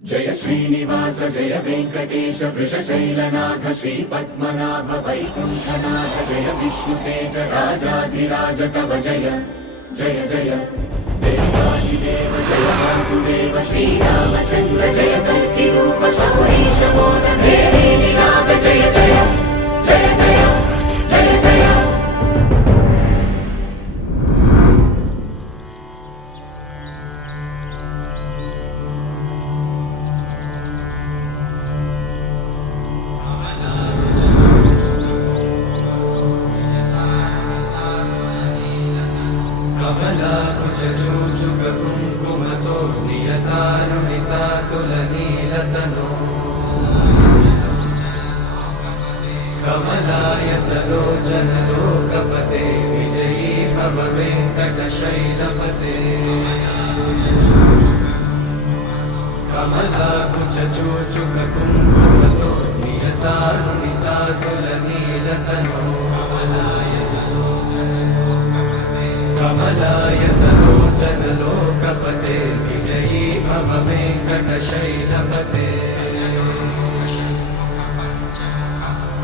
जय श्रीनिवास जय वेंकटेश वृषशैलनाथ श्रीपद्मनाभ वैकुंठनाथ जय विष्णुतेज राजाधिराज तव जय जय जय देवादिदेव जय वासुदेव श्रीरामचंद्र जय कल्कि रूप शौरीश मोद भेदी निनाद जय जय जय जय जय जय। कुङ्कुमतो नियतारुणितातुलनीलतनो कमलायतलोचनलोकपते विजयी भव वेङ्कटशैलपते कमलाकुचूचुककुङ्कुमतो नियतारुणितातुलनीलतनो कमलायतलोचनलोकपते विजयी भव वेङ्कटशैलपते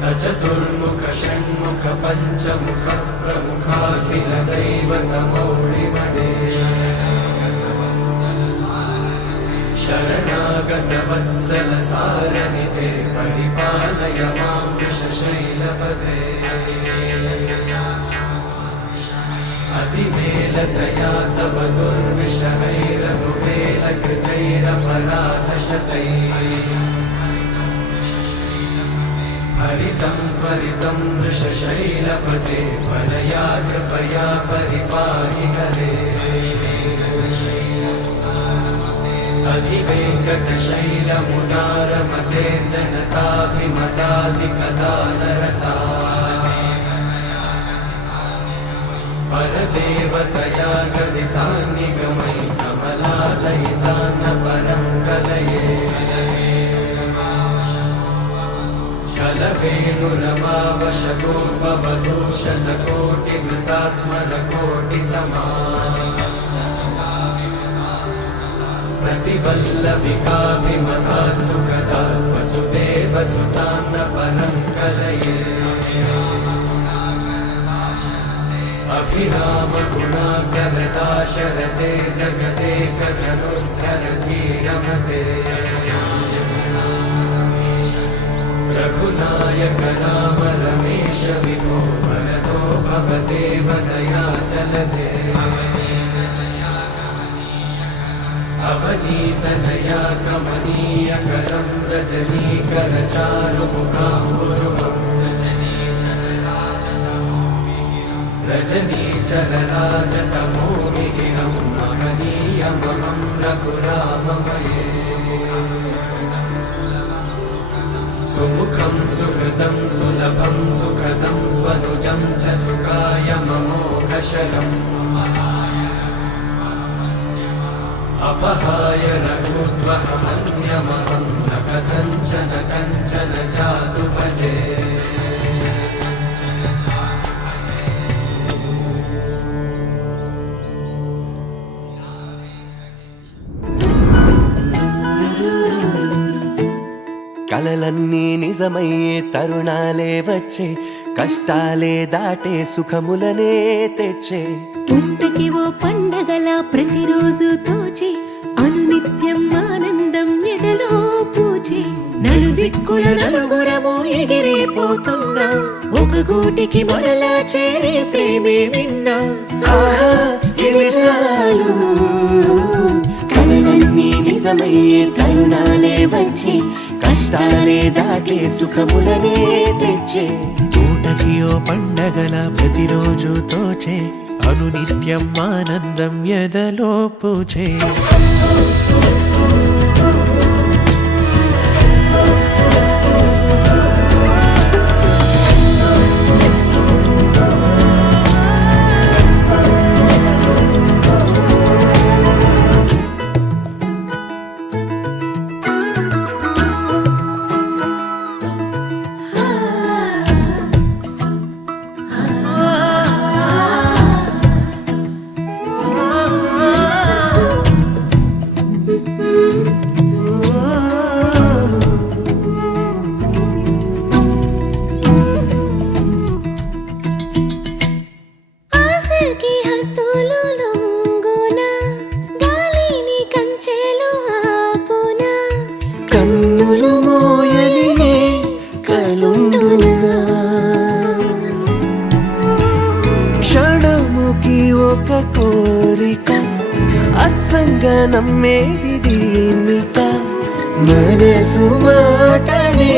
सचतुर्मुख षण्मुख पञ्चमुख प्रमुखाखिल दैवतमौळिमणे शरणागत वत्सल सारनिधे परिपालय मां वृषशैलपते अतिवेलतया तव दुर्विषहैरनुवेलकृतैरपराधशतैः हरितं त्वरितं वृषशैलपते वरया कृपया परिपाहि हरे अधिवेङ्कटशैलमुदारमते जनताभिमताधिकदानरता परदेवतया गदितान्निगमै कमलादयितान्न परं कलये कलवेणुरमावशगोपवधूषणकोटिवृतात्स्मरकोटिसमा प्रतिवल्लविकाभिमतात् सुखदात् वसुदेवसुतान्न परं कलये अभिराम गुणाकरदाशरथे जगदेकजनुद्धरधीरमते रघुनायक राम रमेश विभो वरदो भवदेव दयाचलधे अवनीतनया कमनीयकरं रजनीकरचारुमुखाम्बुरुहम् रजनीचरराजतमोमिहिरं महनीयमहं रघुराममये सुमुखं सुहृदं सुलभं सुखदं स्वनुजं च सुखाय ममोघशरम् अपहाय रघुत्वहमन्यमहं न कथञ्चन कञ्चन जातु भजे కలలన్నీ నిజమయ్యే తరుణాలే వచ్చే కష్టాలే దాటే సుఖములనే తెచ్చే పుట్టకి ఓ పండగల ప్రతిరోజు తోచే అనునిత్యం ఆనందం ఎదలో పూచే నలుదిక్కుల నలుగురము ఎగిరిపోతున్నా ఒక గూటికి మరలా చేరే ప్రేమే విన్నా ఆహా ఇది చాలు కలలన్నీ నిజమయ్యే తరుణాలే వచ్చే కష్టాలే దాటే సుఖములనే తెచ్చే పూటకి ఓ పండగల ప్రతిరోజు తోచే అనునిత్యం ఆనందం ఎదలో పూచే కన్నులు మోయని కలుండునా క్షణముకి ఒక కోరిక అచ్చంగా నమ్మేది దీనిక మనసు మాటనే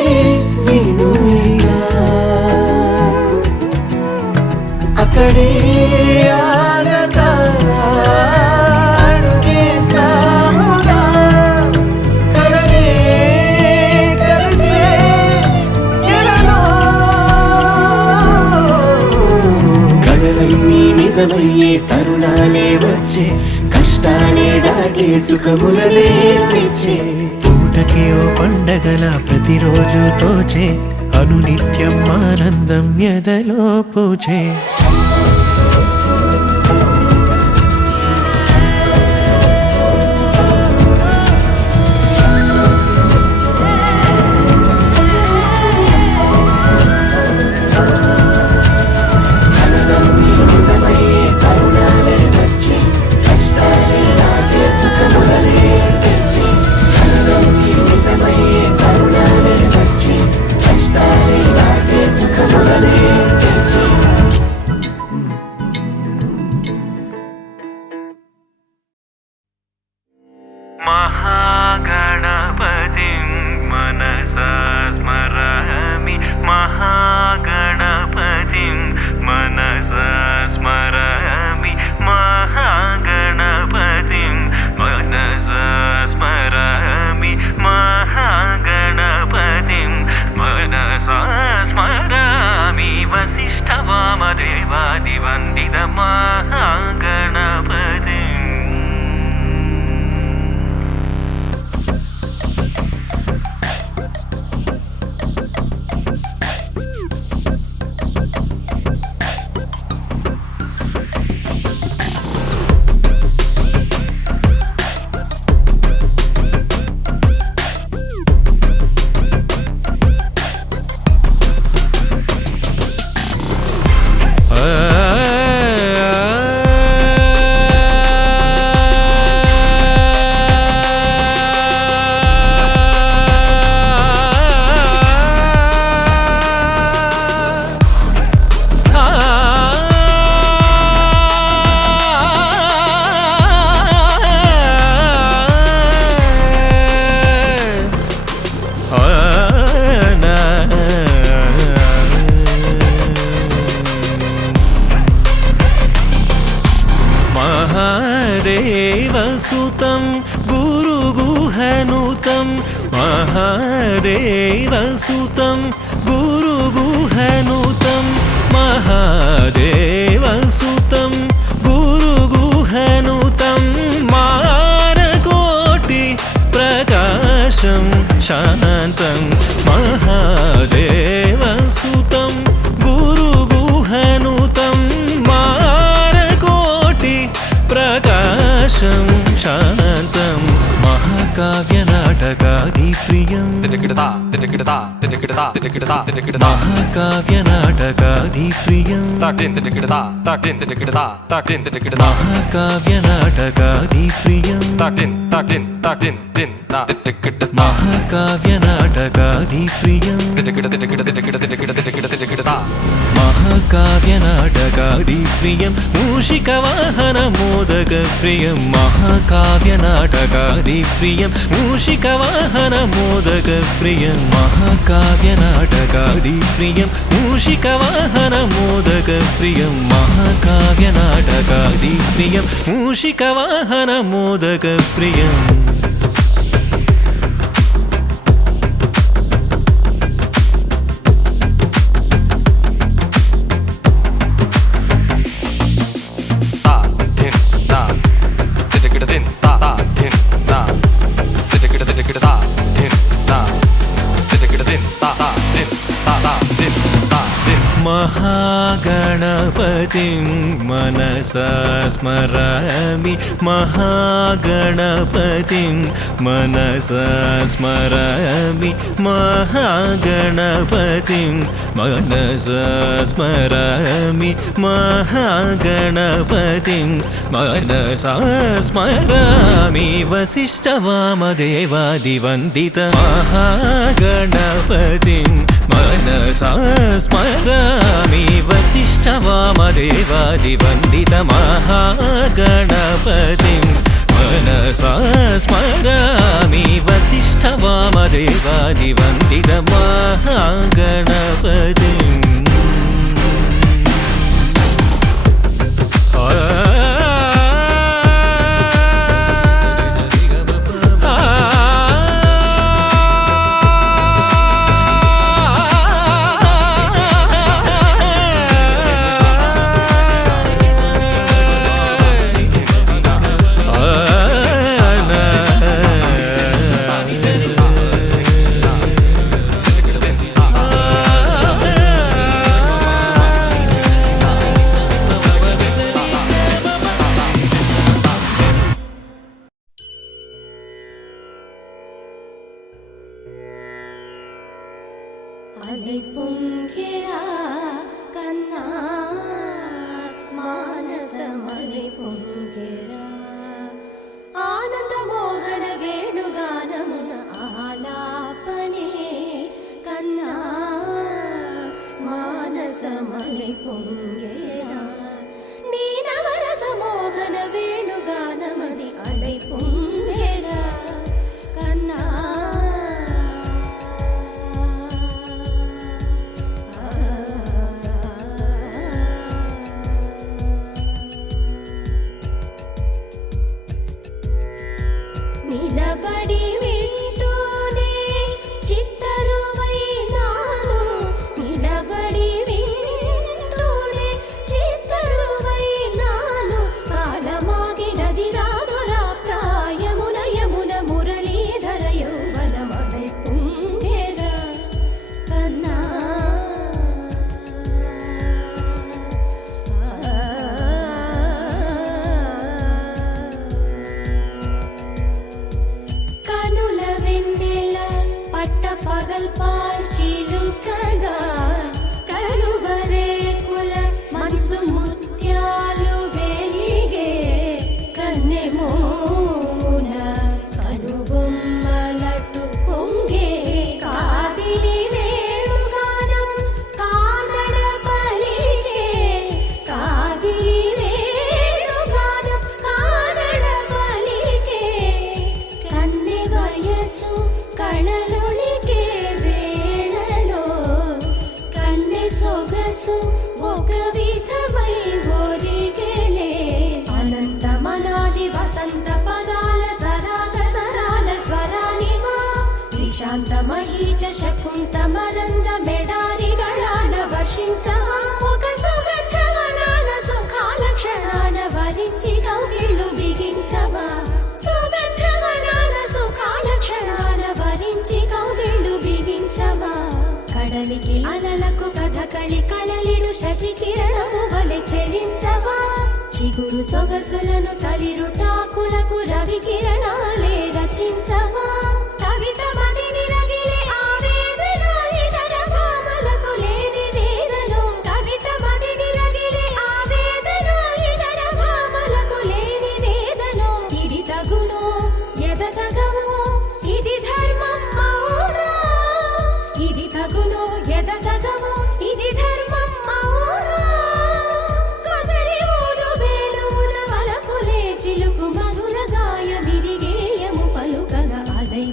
వినుగా అక్కడే ఆగగా అడుగేస్తాముగా కలనే కలిసే ఎలలో కలలన్నీ నిజమయ్యే తరుణాలే వచ్చే కష్టాలే దాటే సుఖములనే తెచ్చే పూటకి ఓ పండగల ప్రతిరోజు తోచే అనునిత్యం ఆనందం ఎదలో పూచే महागणपतिं मनसा स्मरामि महागणपतिं मनसा स्मरामि महागणपतिं मनसा स्मरामि महागणपतिं मनसा स्मरामि वसिष्ठवामदेवादिवन्दित महागणपतिम् महादेवसुतं गुरुगुहनुतं महादेवसुतं गुरुगुहनुतं महादेवसुतं गुरुगुहनुतं मारकोटि प्रकाशं शान्तं महादेवसुतं गुरुगुहनुतं मारकोटि प्रकाशं शान्तं महाकाव्यनाटकादिप्रियं महाकाव्यनाटकादिप्रियं महाकाव्यनाटकादिप्रियं महाकाव्यनाटकादिप्रियं महाकाव्यनाटकादिप्रियं मूषिकवाहनमोदकप्रियं महाकाव्यनाटकादिप्रियं मूषिकवाहनमोदकप्रियं महाकाव्यनाटकादिप्रियं मूषिकवाहनमोदकप्रियं महाकाव्यनाटकादिप्रियं मूषिकवाहनमोदकप्रियम् महागणपतिं मनसा स्मरामि महागणपतिं मनसा स्मरामि महागणपतिं मनसा स्मरामि महागणपतिं मनसा स्मरामि वसिष्ठवामदेवादिवन्दित महागणपतिं मनसा स्मरामि वसिष्ठवामदेवादिवन्दित महागणपतिं मनसा स्मरामि वसिष्ठवामदेवादिवन्दित महागणपतिम् அலை பொங்கிரா கண்ணா மானசமலை பொங்கிரா ఆనంద మోహన వేణుగానమున ఆలాపనే కన్నా మానసమలై పొంగేరా నీ నవరస మోహన వేణుగానమది అలై పొంగేరా కన్నా నిలబడి వింటూనే చిత్తరువైనాను నిలబడి వింటూనే చిత్తరువైనాను కాలమాగినది రాదురా ప్రాయమున యమున మురళీధర యౌవనమలై పొంగేరా కన్నా కనుల వెన్నెల పట్ట పగల్ పాల్చిలుకగా కలువరేకుల మనసు ముత్యాలు వెలిగే కన్నెమోన కనుబొమ్మలటు పొంగే కాదిలి వేణుగానం కాదడ పలిగే కాదిలి వేణుగానం కాదడ పలిగే కన్నె వయసు కళలునికే వేళలో కన్నె సొగసు ఒక విధమై ఒరిగెలే అనంతమనాది వసంత పదాల సరాగ సరాల స్వరానివా నిశాంతమహీచ శకుంత మరంద మెడారిగళాన వర్షించవా ఒక సుగంధవనాన సుఖాల క్షణాన వరించి కౌగిళ్ళు బిగించవా సుగంధవనాన సుఖాల క్షణాన వరించి కౌగిళ్ళు బిగించవా కడలికి అలలకు కథకళి కళలిడు శశి కిరణము వలె చెలించవా చిగురు సొగసులను తలిరుటాకులకు రవి కిరణాలే రచించవా కవిత మదిని రగిలే ఆవేదన ఇతర భామలకు లేని వేదనో కవిత మదిని రగిలే ఆవేదన ఇతర భామలకు లేని వేదనో ఇది తగునో ఎదతగమో ఇది ధర్మం మౌనా ఇది తగునో ఎదతగమో ఇది ధర్మం మౌనా కొసరి ఊదు వేణువున వలపులే చిలుకు మధుర గాయమిది గేయము పలుకగా అలై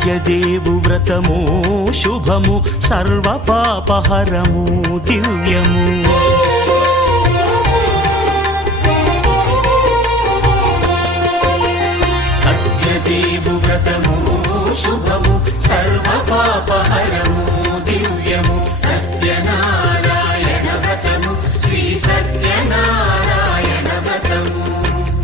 సత్యదేవు వ్రతము శుభము సర్వ పాపహరము దివ్యము. సత్యదేవు వ్రతము శుభము సర్వ పాపహరము దివ్యము. సత్యనారాయణ వ్రతము శ్రీ సత్యనారాయణ వ్రతము.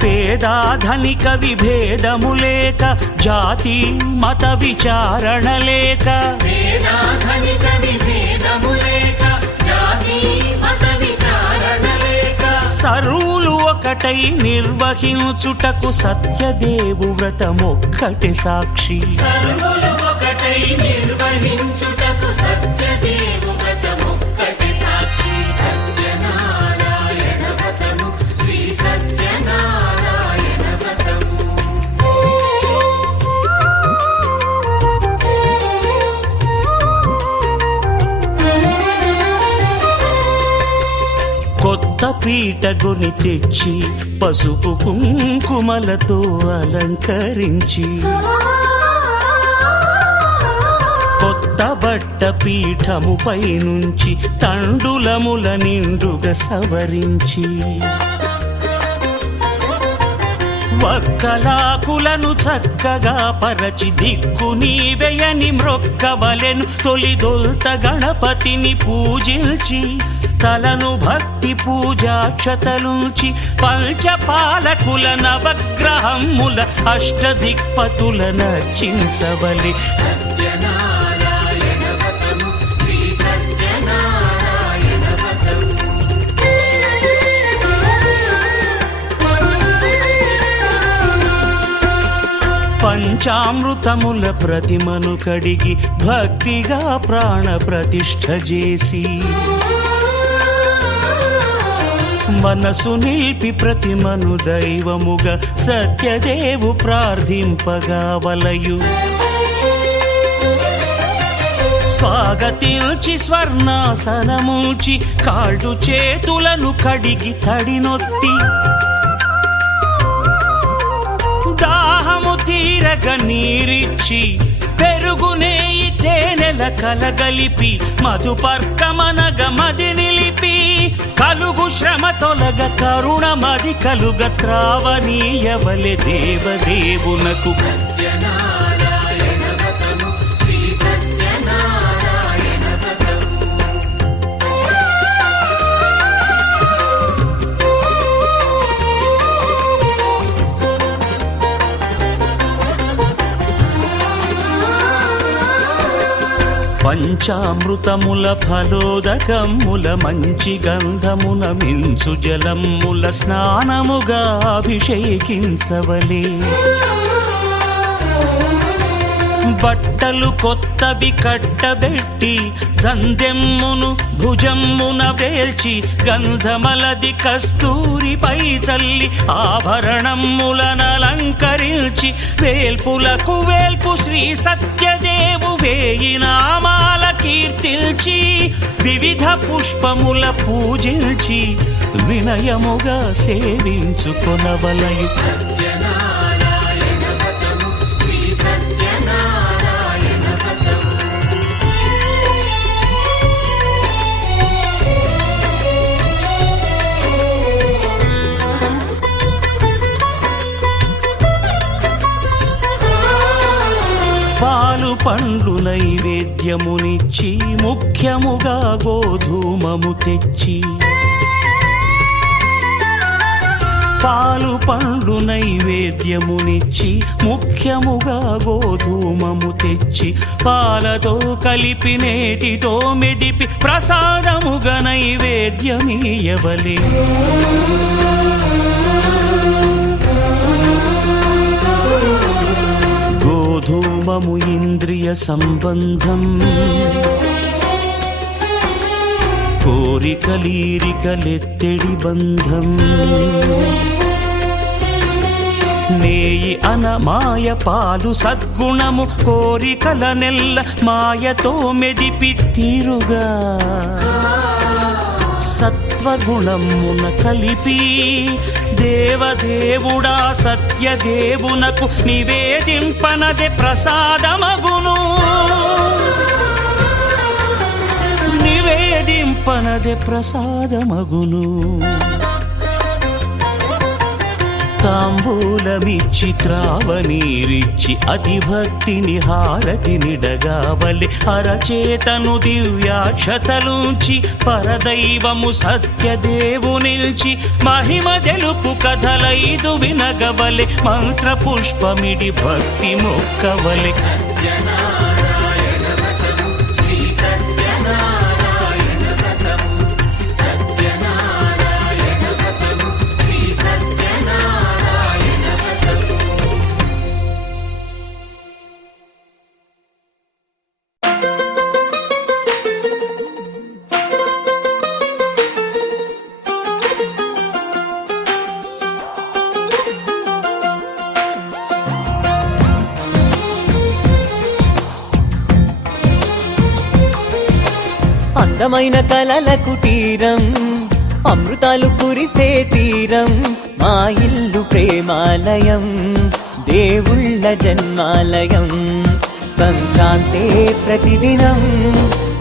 పేదాధనిక విభేదము లేక జాతి మత విచారణ లేక వేదాధనిక విభేదము లేక జాతి మత విచారణ లేక సర్వులు ఒకటై నిర్వహించుటకు సత్యదేవు వ్రతమొక్కటి సాక్షి. సర్వులు ఒకటై నిర్వహించుటకు సత్యదేవు వ్రతమొక్కటి సాక్షి. సత్యనారాయణ వ్రతము శ్రీ సత్యనారాయణ వ్రతము. కొత్త పీటగుని తెచ్చి పసుపు కుంకుమలతో అలంకరించి కొత్త బట్ట పీఠముపై నుంచి తండులముల నిండుగా సవరించి వక్కలాకులను చక్కగా పరచి దిక్కు నీవెయని మ్రొక్కవలెను. తొలిదొల్త గణపతిని పూజించి తలను భక్తి పూజాక్షతలుంచి పంచపాలకుల నవగ్రహముల అష్టదిక్పతుల నర్చించవలె. సత్యనారాయణ వ్రతము శ్రీ సత్యనారాయణ వ్రతము. పంచామృతముల ప్రతిమను కడిగి భక్తిగా ప్రాణ ప్రతిష్ఠ చేసి మనసు నిలిపి ప్రతిమను దైవముగా సత్యదేవు ప్రార్థింపగా వలయు. స్వాగతించి స్వర్ణాసనముంచి కాళ్ళు చేతులను కడిగి తడినొత్తి దాహము తీరగ నీరిచ్చి పెరుగు నేయి తేనెల కలగలిపి మధుపర్కమనగ మది నిలిపి కలుగు శ్రమ తొలగ కరుణ మది కలుగ త్రావనీయవలె దేవదేవునకు. సత్యనారాయణ వ్రతము శ్రీ సత్యనారాయణ వ్రతము. పంచామృతముల ఫలోదకముల మంచి గంధమున మించు జలముల స్నానముగా అభిషేకించవలే. బట్టలు కొత్తవి కట్టబెట్టి జందెమ్మును భుజమ్మున వేల్చి గంధమలది కస్తూరిపై చల్లి ఆభరణములనలంకరించి వేల్పులకు వేల్పు శ్రీ సత్యదేవు వేయి నామాల కీర్తిల్చి వివిధ పుష్పముల పూజించి వినయముగా సేవించుకొనవలయు. సత్యనారాయణ వ్రతము శ్రీ సత్యనారాయణ వ్రతము. పాలు పండ్లు నైవేద్యమునిచ్చి ముఖ్యముగా గోధూమము తెచ్చి పాలు పండ్లు నైవేద్యమునిచ్చి ముఖ్యముగా గోధూమము తెచ్చి పాలతో కలిపి నేతితో మెదిపి ప్రసాదముగా నైవేద్యమీయవలే. గోధూమము ఇంద్రియ సంబంధం కోరికలీరికలెత్తెడి బంధం నేయి అనమాయ పాలు సద్గుణము కోరికల నెల్ల మాయతో మెదిపి తీరుగా సత్వగుణమున కలిపి దేవదేవుడా సత్యదేవునకు నివేదింపనదే ప్రసాదమగును. నివేదింపనదే ప్రసాదమగును. తాంబూలమిచ్చి త్రావనీరిచ్చి అతిభక్తిని హారతినిడగావలి అరచేతను దివ్యాక్షతలుంచి పరదైవము సత్యదేవునిల్చి మహిమ తెలుపు కథలైదు వినగవలి మంత్ర పుష్పమిడి భక్తి మొక్కవలి. సత్యనారాయణ వ్రతము శ్రీ సత్యనారాయణ వ్రతము సత్యనారాయణ వ్రతము శ్రీ సత్యనారాయణ వ్రతము. అందమైన కలల కుటీరం అమృతాలు కురిసే తీరం మా ఇల్లు ప్రేమాలయం దేవుళ్ళ జన్మాలయం. సంక్రాంతే ప్రతిదినం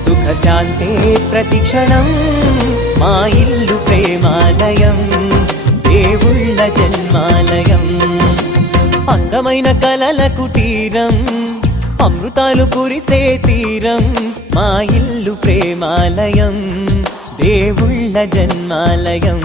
సుఖశాంతే ప్రతిక్షణం మా ఇల్లు ప్రేమాలయం దేవుళ్ళ జన్మాలయం. అందమైన కలల కుటీరం అమృతాలు కురిసే తీరం మా ఇల్లు ప్రేమాలయం దేవుళ్ళ జన్మాలయం.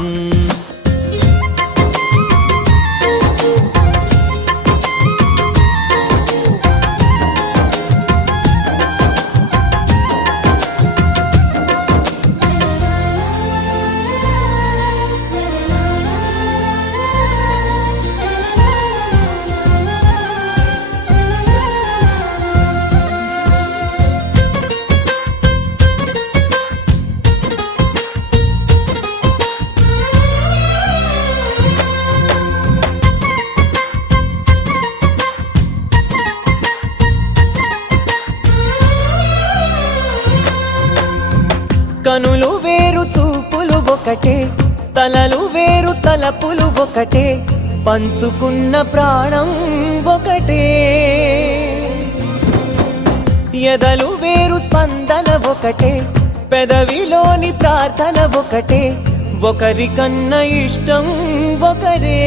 కనులు వేరు చూపులు ఒకటే తలలు వేరు తలపులు ఒకటే పంచుకున్న ప్రాణం ఒకటే. ఎదలు వేరు స్పందన ఒకటే పెదవిలోని ప్రార్థన ఒకటే ఒకరికన్నా ఇష్టం ఒకరే.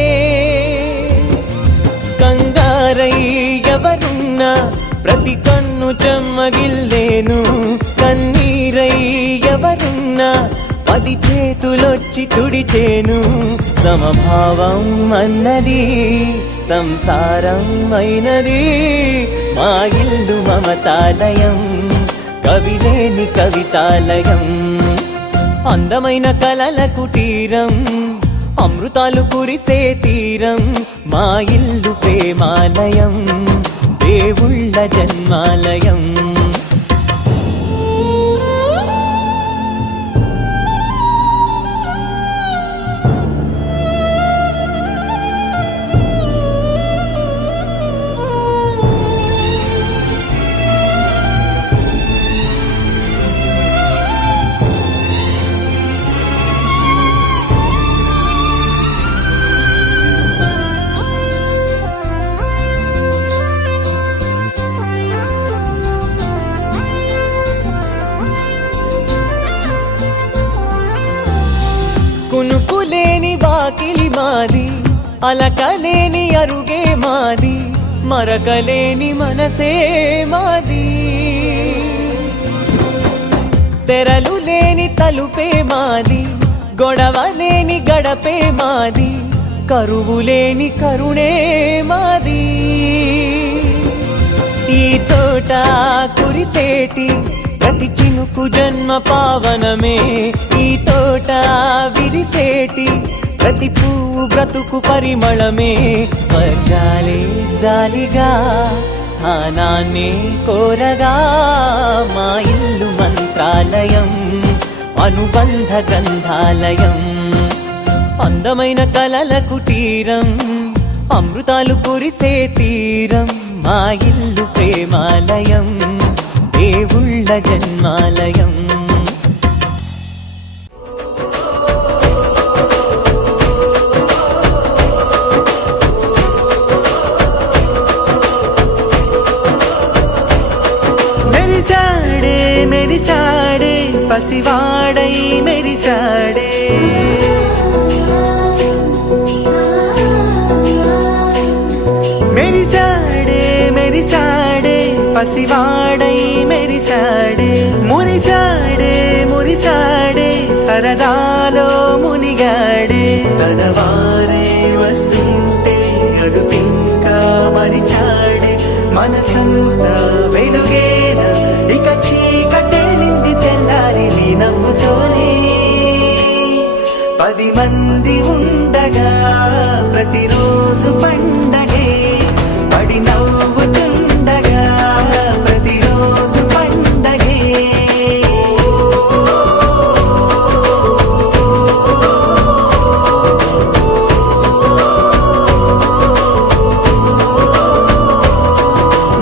కంగారై ఎవరున్నా ప్రతి కన్ను చెమ్మగిల్లేను కన్నీరై ఎవరున్నా 10 చేతులొచ్చి తుడిచేను. సమభావం అన్నది సంసారం అయినది మా ఇల్లు మమతాలయం కవిలేని కవితాలయం. అందమైన కలల కుటీరం అమృతాలు కురిసే తీరం మా ఇల్లు ప్రేమాలయం దేవుళ్ళ జన్మాలయం. కునుకులేని వాకిలి మాది అలకలేని అరుగే మాది మరకలేని మనసే మాది. తెరలు లేని తలుపే మాది గొడవ లేని గడపే మాది కరువు లేని కరుణే మాది. ఈ చోట కురిసేటి ప్రతి చినుకు జన్మ పావనమే ఈ తోట విరిసేటి ప్రతి పువ్వు బ్రతుకు పరిమళమే. స్వర్గాలే జాలిగా స్థానాన్ని కోరగా మా ఇల్లు మంత్రాలయం అనుబంధ గ్రంథాలయం. అందమైన కలల కుటీరం అమృతాలు కురిసే తీరం మా ఇల్లు ప్రేమాలయం దేవుళ్ళ జన్మాలయం. మెరిసాడే మెరిసాడే మెరిసాడే పసివాడై మెరిసాడే మురిసాడే మురిసాడే సరదాలో మునిగాడే తనవారే వస్తుంటే అదుపింకా మరిచాడే మనసంతా వెలుగేన ఇక చీకటెళ్ళింది తెల్లారి నీ నవ్వుతోనే 10 మంది ఉండగా ప్రతిరోజు పండగే పడి నవ్వుతుండగా ప్రతిరోజు పండగే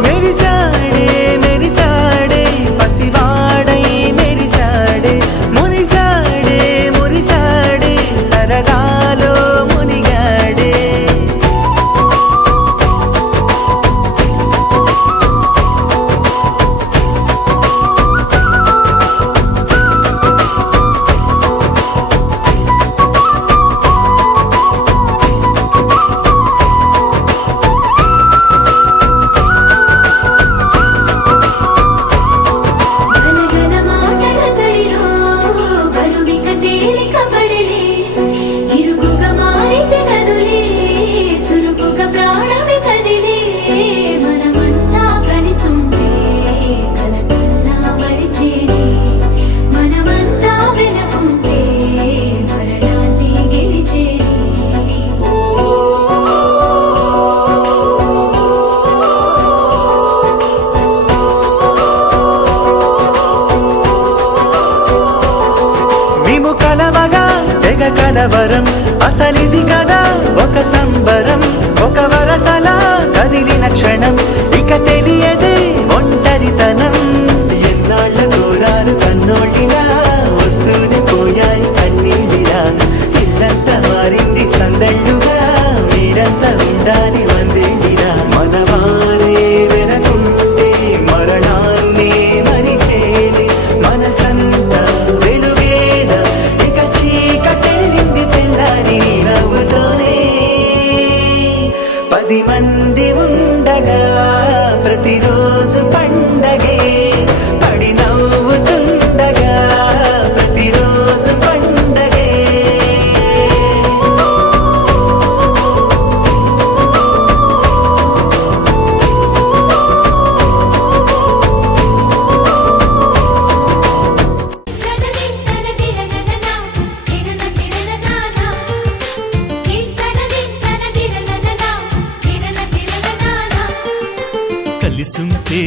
మెరిసాడే మెరిసాడే పసివాడై మెరిసాడే మురిసాడే మురిసాడే సరదాలో మునిగాడే గలగల మాటల సడిలో బరువిక తేలిక పడలే ఇరుగుగా మారితే కదులే చురుకుగా ప్రాణమి కదిలే మనమంతా కలిసుంటే కలకున్నా మరిచేనే మనమంతా వెనకుంటే మరణాన్ని గెలిచేనే మేము కలవగా తెగ కలవరం అసలిది కదా ఒక సంబరం ఒక వరసలా కదిలిన క్షణం ఇక తెలియదే ఒంటరితనం ఎన్నాళ్ళ కోరాలు కన్నోళ్ళిలా వస్తూనే పోయాయి కన్నీళ్ళిలా ఇల్లంతా మారింది సందళ్ళుగా మీరంతా ఉండాలి వందేళ్ళిలా మనవారే వెనకుంటే మరణాన్నే మరిచేలే మనసంతా వెలుగేన ఇక చీకటెళ్ళింది తెల్లారి నీ నవ్వుతోనే 10 మంది ఉండగా ప్రతిరోజు పండగే పడి నవ్వుతుండగా ప్రతిరోజు పండగే తనది తనదిరనననా కిరణ కిరణనానా తనది తనదిరనననా కిరణ కిరణనానా కలిసుంటే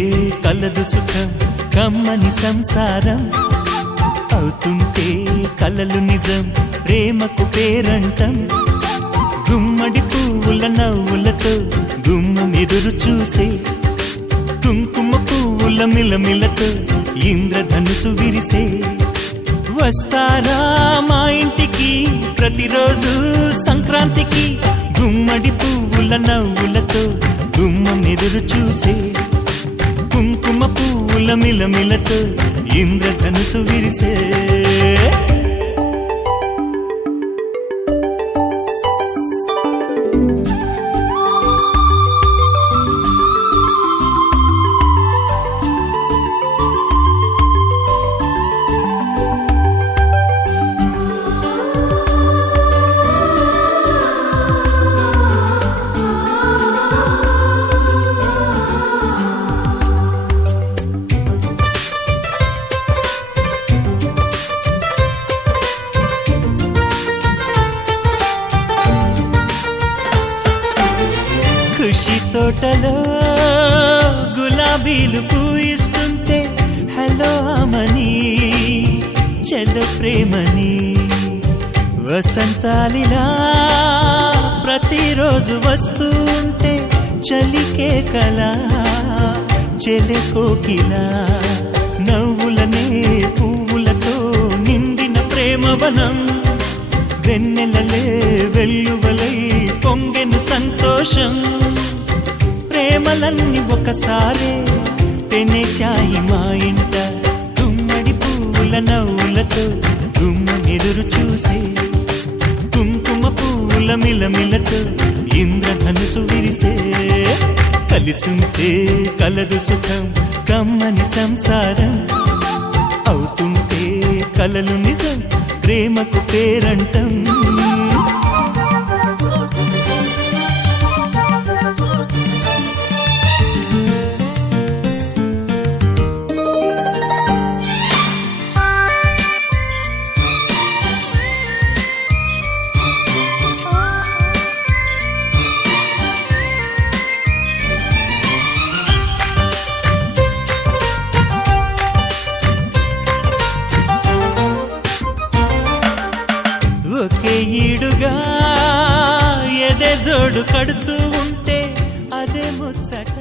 కలదు సుఖం కమ్మని సంసారం అవుతుంటే కలలు నిజం ప్రేమకు పేరంటం గుమ్మడి పువ్వుల నవ్వులతో గుమ్మం ఎదురు చూసే కుంకుమ పువ్వుల మిలమిలతో ఇంద్రధనుసు విరిసే వస్తారా మా ఇంటికి ప్రతిరోజు సంక్రాంతికి గుమ్మడి పువ్వుల నవ్వులతో గుమ్మం ఎదురు చూసే కుంకుమ పువ్వుల మిలమిలతో ఇంద్రధనుసు విరిసే ఖుషి తోటలో గులాబీలు పూయిస్తుంటే హలో అమని చెల్ల ప్రేమని వసంతాలిలా ప్రతిరోజు వస్తుంటే చలికే కలా చెలె కోకిలా నవ్వులనే పువ్వులతో నిండిన ప్రేమవనం వెన్నెలలే వెల్లువలై పొంగెను సంతోషం ప్రేమలన్నీ ఒకసారే పెనేశాయి మా ఇంట గుమ్మడి పువ్వుల నవ్వులతో గుమ్మని ఎదురు చూసే కుంకుమ పూల మిలమిలతో ఇంద్రధనుసు విరిసే కలిసుంటే కలదు సుఖం కమ్మని సంసారం అవుతుంటే కలలు నిజం ప్రేమకు పేరంటం ఒకే ఈడుగా ఎదే జోడు కడుతూ ఉంటే అదే ముచ్చట